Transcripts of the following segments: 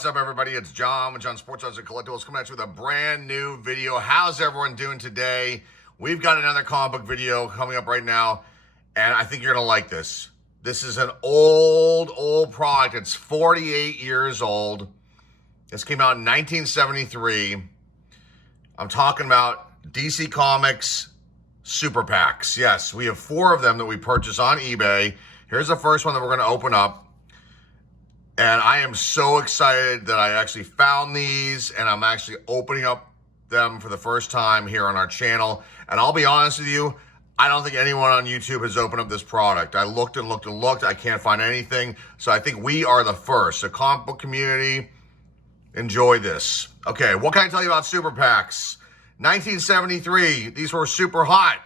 What's up, everybody? It's John with John Sports Odds and Collectibles coming at you with a brand new video. How's everyone doing today? We've got another comic book video coming up right now, and I think you're going to like this. This is an old product. It's 48 years old. This came out in 1973. I'm talking about DC Comics Super Packs. Yes, we have 4 of them that we purchased on eBay. Here's the first one that we're going to open up. And I am so excited that I actually found these, and I'm actually opening up them for the first time here on our channel. And I'll be honest with you, I don't think anyone on YouTube has opened up this product. I looked and looked and looked. I can't find anything. So I think we are the first. The comic book community, enjoy this. Okay, what can I tell you about Super Packs? 1973, these were super hot.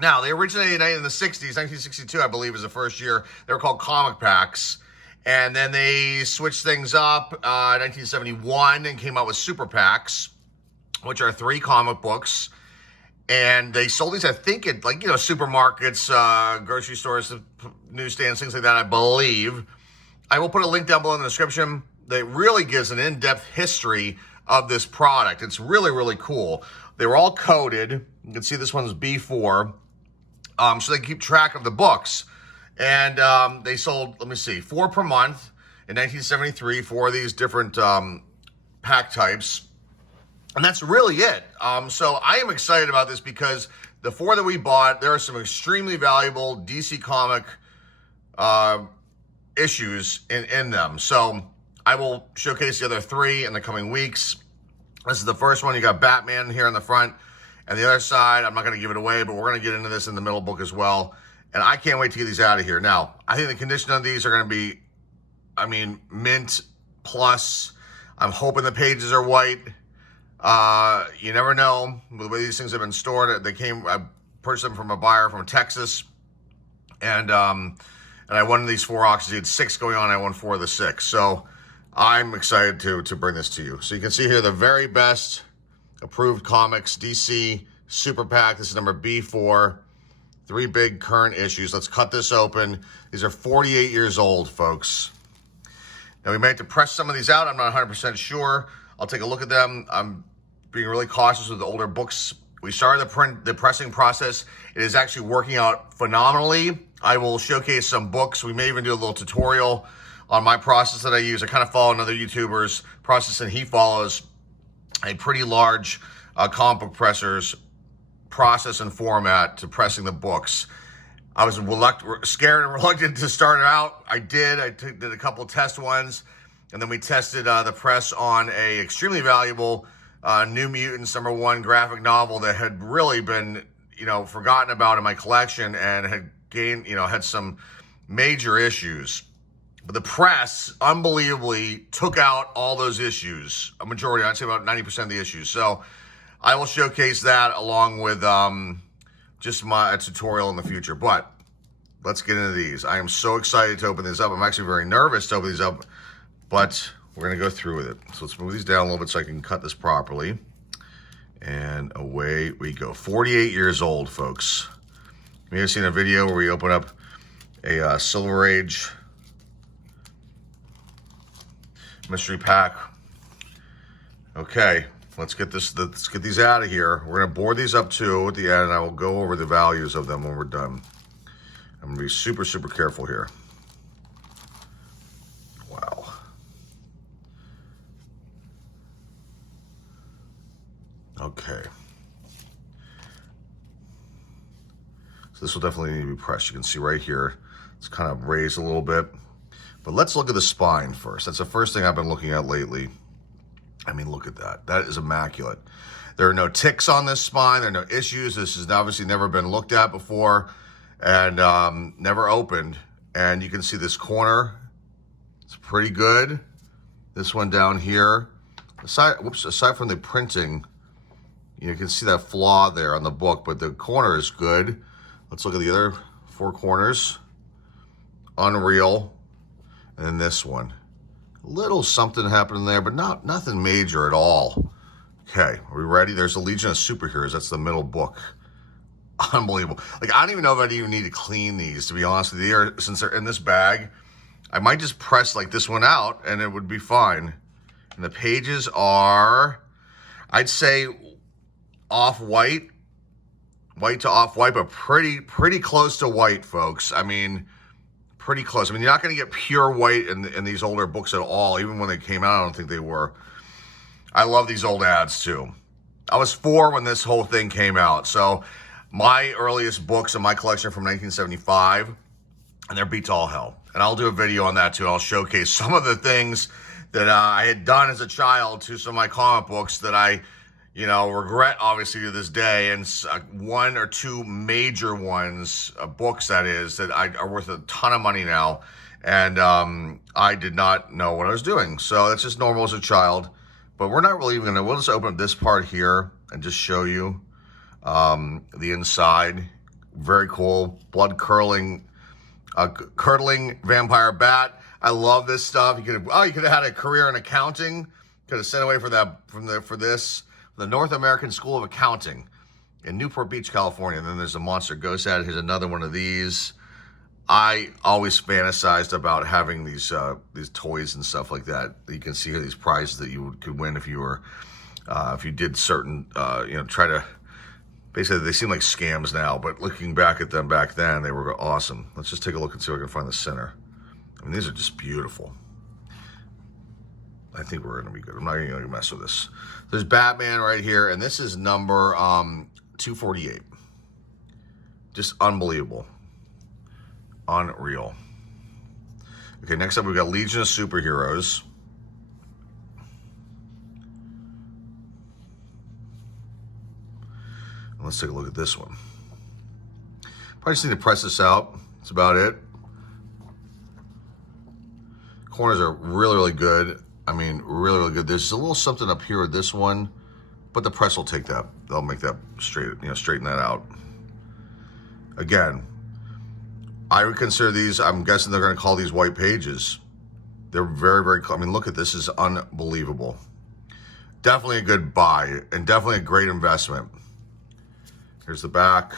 Now, they originated in the 60s. 1962, I believe, is the first year. They were called comic packs. And then they switched things up 1971 and came out with Super Packs, which are 3 comic books. And they sold these, I think, at supermarkets, grocery stores, newsstands, things like that, I believe. I will put a link down below in the description that really gives an in-depth history of this product. It's really, really cool. They were all coded. You can see this one's B4. So they keep track of the books. And they sold, 4 per month in 1973, 4 of these different pack types. And that's really it. So I am excited about this because the 4 that we bought, there are some extremely valuable DC comic issues in them. So I will showcase the other 3 in the coming weeks. This is the first one. You got Batman here on the front. And the other side, I'm not going to give it away, but we're going to get into this in the middle book as well. And I can't wait to get these out of here. Now, I think the condition of these are going to be, mint plus. I'm hoping the pages are white. You never know. The way these things have been stored, I purchased them from a buyer from Texas. And I won these 4 auctions. He had 6 going on. I won 4 of the 6. So I'm excited to bring this to you. So you can see here the very best approved comics, DC Super Pack. This is number B4. 3 big current issues. Let's cut this open. These are 48 years old, folks. Now, we may have to press some of these out. I'm not 100% sure. I'll take a look at them. I'm being really cautious with the older books. We started the pressing process. It is actually working out phenomenally. I will showcase some books. We may even do a little tutorial on my process that I use. I kind of follow another YouTuber's process, and he follows a pretty large comic book presser's process and format to pressing the books. I was scared and reluctant to start it out. I did. I did a couple test ones, and then we tested the press on a extremely valuable New Mutants #1 graphic novel that had really been, forgotten about in my collection and had gained, had some major issues. But the press unbelievably took out all those issues, a majority, I'd say about 90% of the issues. So I will showcase that along with just my tutorial in the future. But let's get into these. I am so excited to open these up. I'm actually very nervous to open these up, but we're going to go through with it. So let's move these down a little bit so I can cut this properly. And away we go. 48 years old, folks. You may have seen a video where we open up a Silver Age mystery pack. Okay. Let's get these out of here. We're going to board these up too at the end, and I will go over the values of them when we're done. I'm going to be super, super careful here. Wow. Okay. So this will definitely need to be pressed. You can see right here, it's kind of raised a little bit. But let's look at the spine first. That's the first thing I've been looking at lately. Look at that. That is immaculate. There are no ticks on this spine. There are no issues. This has obviously never been looked at before and never opened. And you can see this corner. It's pretty good. This one down here. Aside from the printing, you can see that flaw there on the book, but the corner is good. Let's look at the other 4 corners. Unreal. And then this one. Little something happening there, but nothing major at all. Okay, are we ready? There's a Legion of Superheroes. That's the middle book. Unbelievable. I don't even know if I'd even need to clean these, to be honest with you. Since they're in this bag, I might just press this one out and it would be fine. And the pages are, I'd say, off-white. White to off-white, but pretty close to white, folks. I mean, pretty close. I mean, you're not going to get pure white in these older books at all. Even when they came out, I don't think they were. I love these old ads, too. I was 4 when this whole thing came out. So my earliest books in my collection are from 1975, and they're beat to all hell. And I'll do a video on that, too. I'll showcase some of the things that I had done as a child to some of my comic books that I regret, obviously, to this day, and 1 or 2 major ones, books that is, that are worth a ton of money now, and I did not know what I was doing. So that's just normal as a child, but we're not really even going to, we'll just open up this part here and just show you the inside. Very cool, curdling vampire bat. I love this stuff. You could have had a career in accounting, could have sent away for this. The North American School of Accounting in Newport Beach, California. And then there's a Monster Ghost ad. Here's another one of these. I always fantasized about having these toys and stuff like that. You can see here these prizes that you could win if you were, if you did certain, try to, basically they seem like scams now, but looking back at them back then, they were awesome. Let's just take a look and see if I can find the center. I mean, these are just beautiful. I think we're going to be good. I'm not even going to mess with this. There's Batman right here, and this is number 248. Just unbelievable. Unreal. Okay, next up we've got Legion of Superheroes. And let's take a look at this one. Probably just need to press this out. That's about it. Corners are really, really good. I mean, really, really good. There's a little something up here with this one, but the press will take that. They'll make that straighten that out. Again, I would consider these, I'm guessing they're going to call these white pages. They're very, very, I mean, look at this. This is unbelievable. Definitely a good buy and definitely a great investment. Here's the back.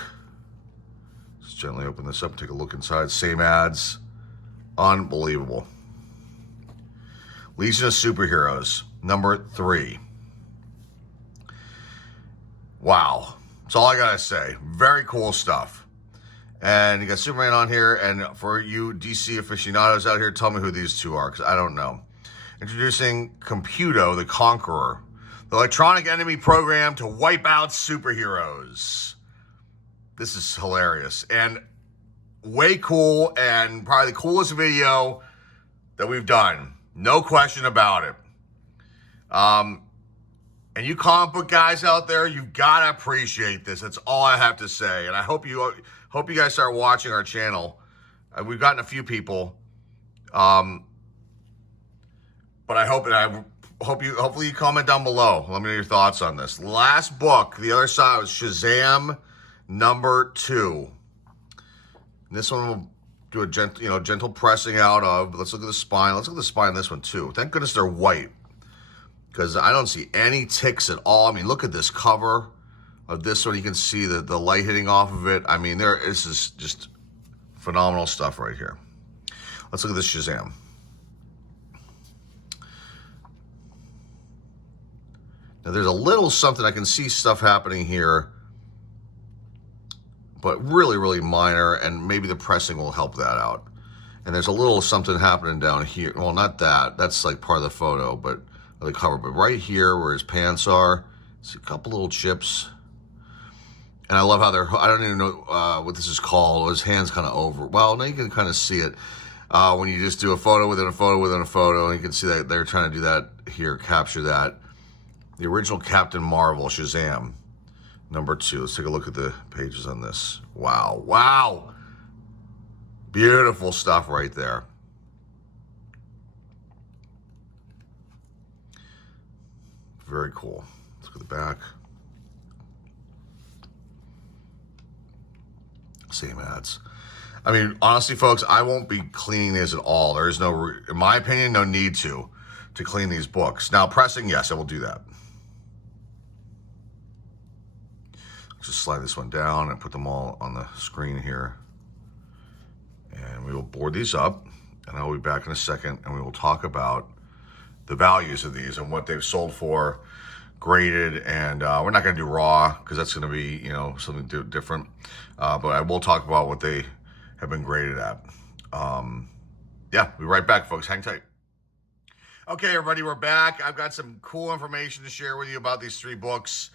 Just gently open this up and take a look inside. Same ads. Unbelievable. Legion of Superheroes, number 3. Wow. That's all I gotta say. Very cool stuff. And you got Superman on here, and for you DC aficionados out here, tell me who these two are, because I don't know. Introducing Computo, the Conqueror, the electronic enemy program to wipe out superheroes. This is hilarious and way cool, and probably the coolest video that we've done. No question about it. And you comic book guys out there, you've got to appreciate this. That's all I have to say. And I hope you guys start watching our channel. We've gotten a few people. But hopefully you comment down below. Let me know your thoughts on this. Last book, the other side, was Shazam number 2. And this one will do a gentle pressing out of. Let's look at the spine. Let's look at the spine of this one too. Thank goodness they're white, because I don't see any ticks at all. I mean, look at this cover of this one. You can see the light hitting off of it. I mean, this is just phenomenal stuff right here. Let's look at this Shazam. Now there's a little something, I can see stuff happening here, but really, really minor, and maybe the pressing will help that out. And there's a little something happening down here. Well, not that. That's like part of the photo, but the cover. But right here where his pants are, see a couple little chips. And I love how I don't even know what this is called. His hand's kind of over. Well, now you can kind of see it when you just do a photo within a photo within a photo. And you can see that they're trying to do that here, capture that. The original Captain Marvel, Shazam. Number 2. Let's take a look at the pages on this. Wow. Wow. Beautiful stuff right there. Very cool. Let's look at the back. Same ads. I mean, honestly, folks, I won't be cleaning these at all. There is no, in my opinion, no need to clean these books. Now, pressing, yes, I will do that. Just slide this one down and put them all on the screen here. And we will board these up, and I'll be back in a second, and we will talk about the values of these and what they've sold for, graded, and we're not going to do raw because that's going to be, you know, something different. But I will talk about what they have been graded at. Yeah, we'll be right back, folks. Hang tight. Okay, everybody, we're back. I've got some cool information to share with you about these 3 books.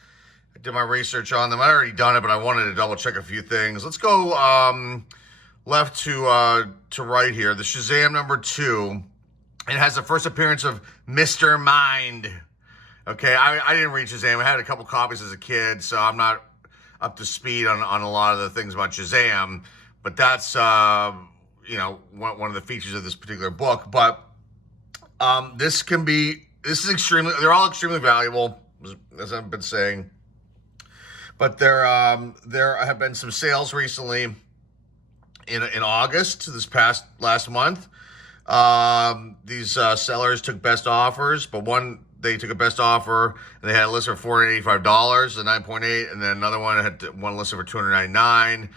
I did my research on them. I already done it, but I wanted to double check a few things. Let's go left to right here. The Shazam #2. It has the first appearance of Mr. Mind. Okay, I didn't read Shazam. I had a couple copies as a kid, so I'm not up to speed on a lot of the things about Shazam. But that's you know, one of the features of this particular book. But this is extremely, they're all extremely valuable, as I've been saying. But there have been some sales recently in August, last month. These sellers took best offers, but they took a best offer and they had a list for $485, the 9.8, and then another one had one listed for $299.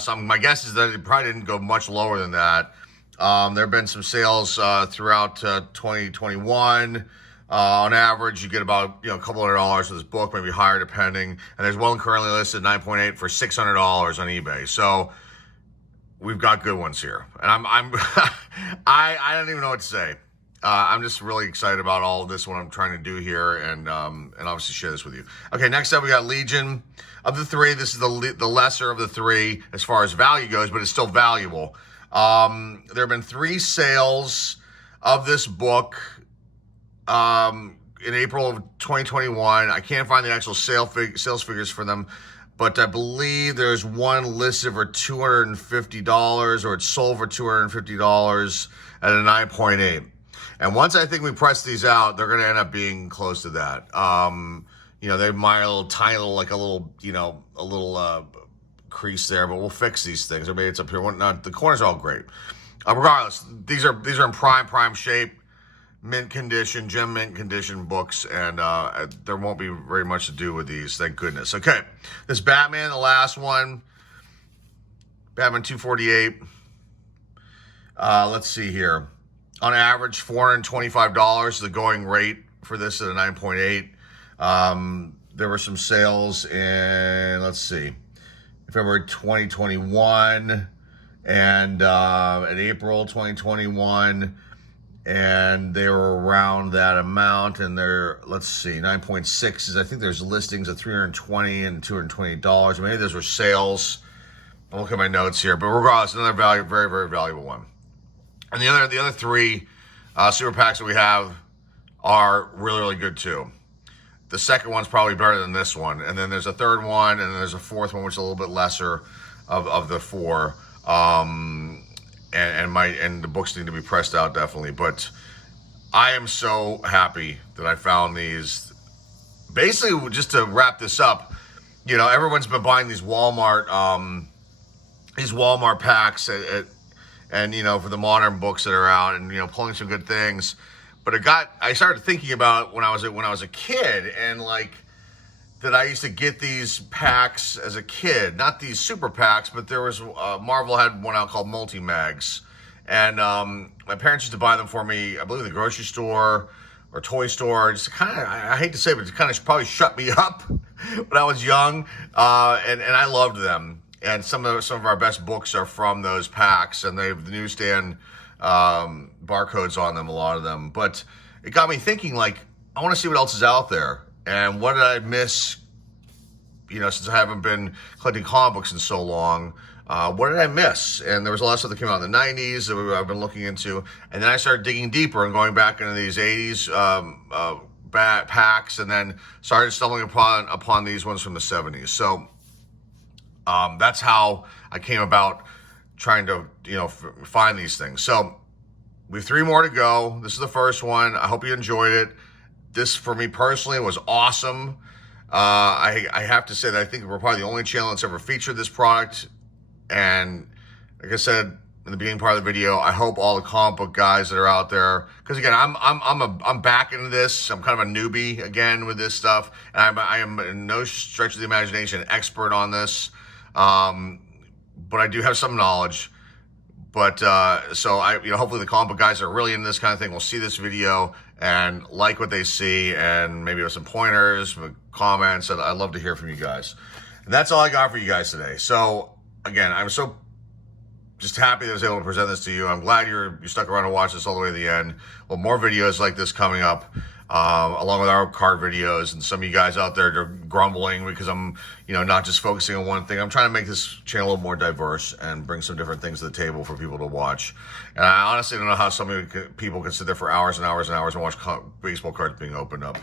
So my guess is that it probably didn't go much lower than that. There have been some sales throughout 2021. On average, you get about, you know, a couple $100 for this book, maybe higher depending. And there's one currently listed 9.8 for $600 on eBay. So we've got good ones here, and I don't even know what to say. I'm just really excited about all of this, what I'm trying to do here, and obviously share this with you. Okay, next up we got Legion. Of the 3, this is the lesser of the 3 as far as value goes, but it's still valuable. There have been 3 sales of this book in April of 2021. I can't find the actual sales figures for them, but I believe there's one listed for $250, or it's sold for $250 at a 9.8. And once I think we press these out, they're going to end up being close to that. You know, they might a little tiny little, like a little, you know, a little crease there, but we'll fix these things. Or maybe it's up here. The corners are all great. Regardless, these are in prime shape, mint condition, gem mint condition books, and there won't be very much to do with these, thank goodness. Okay, this Batman, the last one, Batman 248. Let's see here. On average, $425 is the going rate for this at a 9.8. There were some sales in, let's see, February 2021 and in April 2021. And they were around that amount, and they're, let's see, 9.6 is, I think there's listings of $320 and $228. Maybe those were sales. I'll look at my notes here, but regardless, another very, very valuable one. And the other 3 super packs that we have are really, really good too. The second one's probably better than this one, and then there's a third one, and then there's a fourth one, which is a little bit lesser of the 4. And the books need to be pressed out, definitely. But I am so happy that I found these. Basically, just to wrap this up, you know, everyone's been buying these Walmart packs and you know, for the modern books that are out, and you know, pulling some good things. But I started thinking about when I was a kid, and like that I used to get these packs as a kid, not these super packs, but there was Marvel had one out called Multi-Mags, and my parents used to buy them for me, I believe, at the grocery store or toy store. Just kind of, I hate to say it, but it kind of probably shut me up when I was young, and I loved them. And some of our best books are from those packs, and they have the newsstand barcodes on them, a lot of them. But it got me thinking, like, I want to see what else is out there. And what did I miss, you know, since I haven't been collecting comic books in so long? What did I miss? And there was a lot of stuff that came out in the 90s that I've been looking into. And then I started digging deeper and going back into these 80s packs, and then started stumbling upon these ones from the 70s. So that's how I came about trying to, you know, find these things. So we have 3 more to go. This is the first one. I hope you enjoyed it. This, for me personally, was awesome. I have to say that I think we're probably the only channel that's ever featured this product. And like I said in the beginning part of the video, I hope all the comic book guys that are out there, because again, I'm back into this. I'm kind of a newbie again with this stuff, and I am in no stretch of the imagination an expert on this. But I do have some knowledge. But so hopefully the comic book guys are really into this kind of thing will see this video and like what they see, and maybe with some pointers, comments. And I'd love to hear from you guys. And that's all I got for you guys today. So again, I'm so just happy that I was able to present this to you. I'm glad you stuck around to watch this all the way to the end. Well, more videos like this coming up, along with our card videos. And some of you guys out there are grumbling because I'm, not just focusing on one thing. I'm trying to make this channel a little more diverse and bring some different things to the table for people to watch. And I honestly don't know how people can sit there for hours and hours and hours and watch baseball cards being opened up.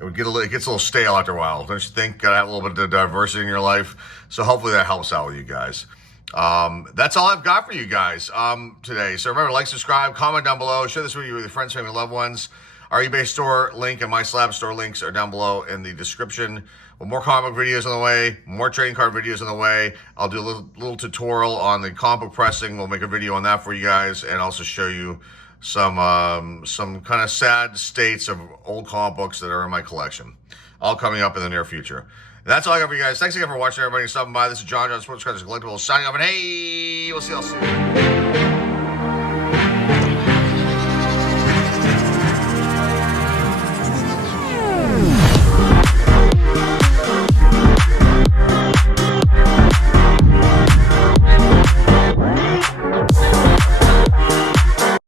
It gets a little stale after a while. Don't you think? Gotta have a little bit of diversity in your life. So hopefully that helps out with you guys. That's all I've got for you guys today. So remember, like, subscribe, comment down below, share this video with your friends, family, loved ones. Our eBay store link and my Slab store links are down below in the description. With more comic book videos on the way, more trading card videos on the way. I'll do a little tutorial on the comic book pressing. We'll make a video on that for you guys, and also show you some kind of sad states of old comic books that are in my collection. All coming up in the near future. That's all I got for you guys. Thanks again for watching, everybody, stopping by. This is John Sports Cards Collectibles signing off, and hey, we'll see y'all soon.